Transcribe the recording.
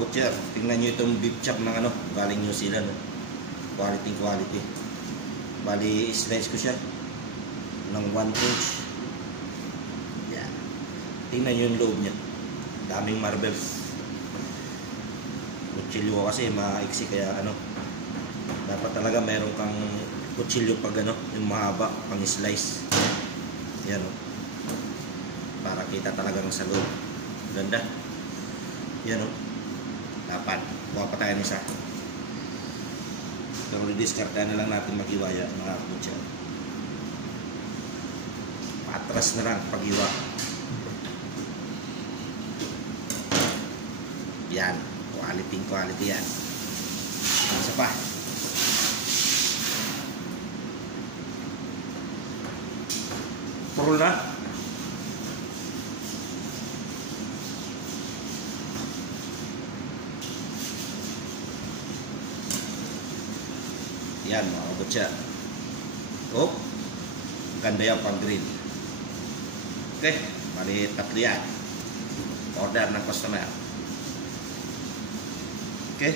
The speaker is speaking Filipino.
butcher, tingnan nyo itong beef chop ng ano, galing New Zealand. Quality, quality. Bali, slice ko siya ng 1 inch. Yan. Tingnan nyo yung loob niya. Daming marbles. Kutsilyo kasi maiksi, kaya ano, dapat talaga mayroon kang kutsilyo pag ano, yung mahaba, pang slice. Yan o. Para kita talagang sa loob. Ganda. Yan o. Dapat. Buka pa tayo nisa. Pero discard na lang natin mag-iwaya mga kutsa. Patras na lang pag-iwa. Yan. Quality, quality yan. Isa pa. Puro na. Yan mga kabutsa. Oh, ganda yan pang grill. Okay, mali tatlo yan. Order ng customer. Okay.